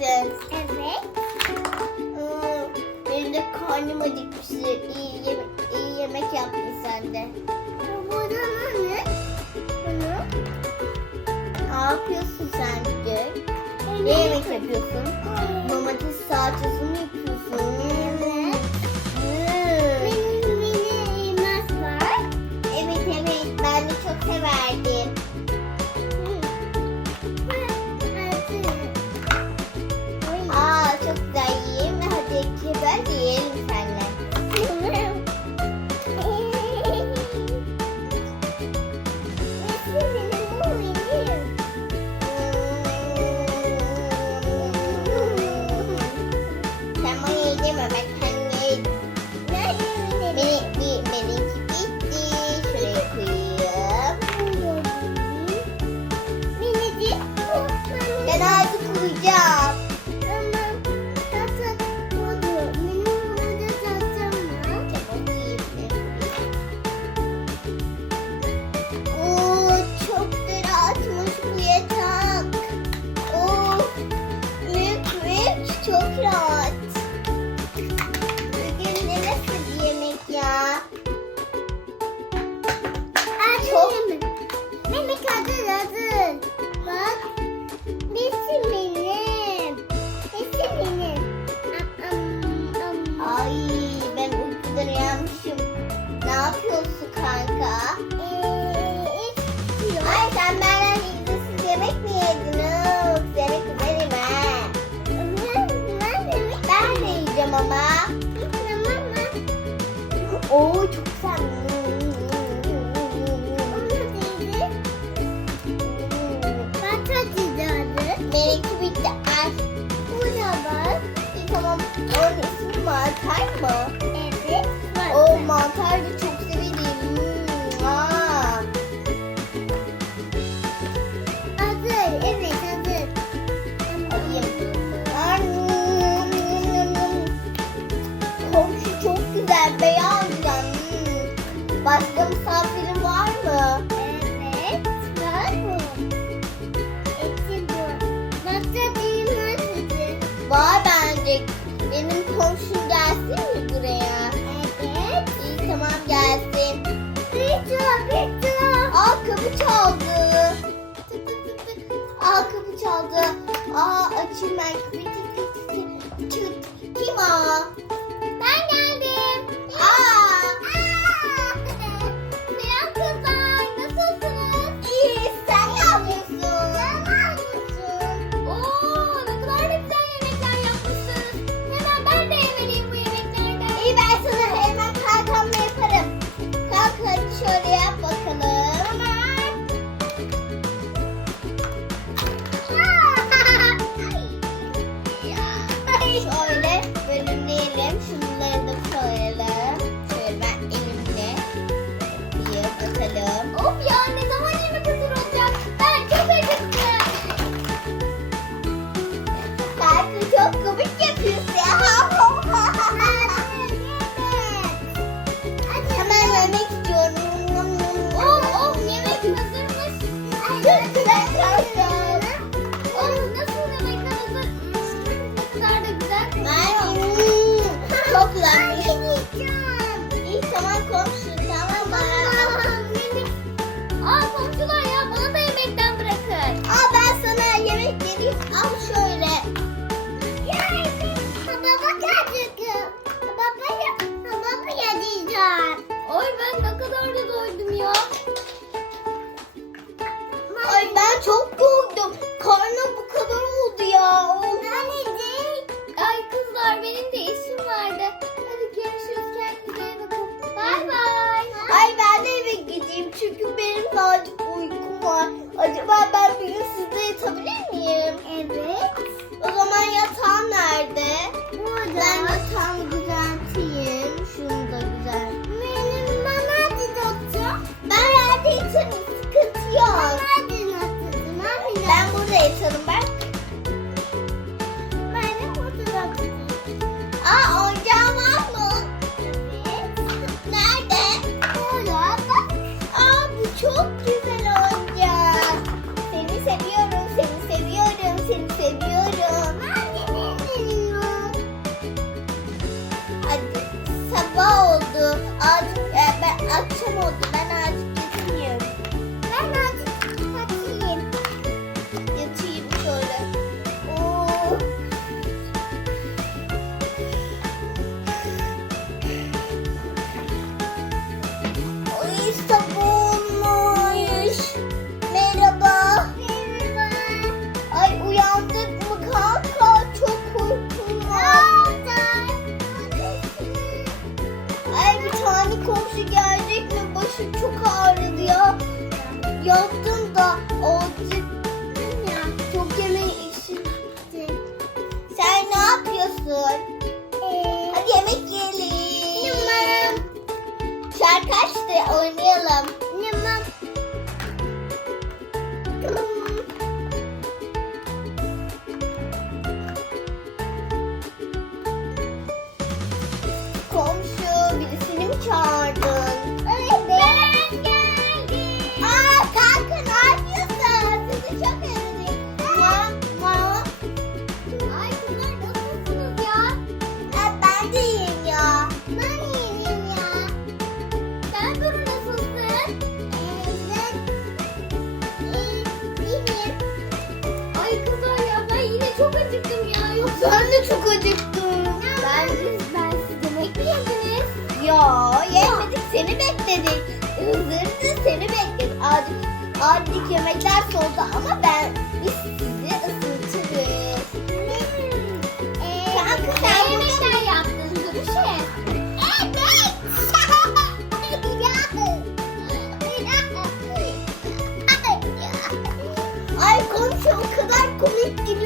misin? Evet. Hmm, benim de karnım acıkmıştı. İyi, yeme iyi yemek yaptın sen de. Burada ne? Bunu. Ne yapıyorsun sen bugün? Ne yemek yapıyorsun? Domates salçasını yapıyorsun. Oo çok güzel. Benimki bitti. Al. Bu ne var? Tamam. Onun ismi mantar mı? Evet. O mantar da çok all to my critically çok doydum. Karnım bu kadar oldu ya. Oldu anneciğim. Ay kızlar benim de işim vardı. Hadi görüşürüz kendinize iyi bakın. Bay bay. Ay ben de eve gideyim çünkü benim birazcık uykum var. Acaba ben bir gün sizde yatabilir miyim? Evet. O zaman yatağım nerede? Burada. Ben You. Yoldu bekledik. Üzerinde seni bekledik. Adi, adi yemekler soğudu ama ben biz sizi ısıtırız. Hmm. Ee, ee Kanka sen yemekler bunu... Şey yaptın Gülüşe. Evet. Ay konuşuyor o kadar komik geliyor.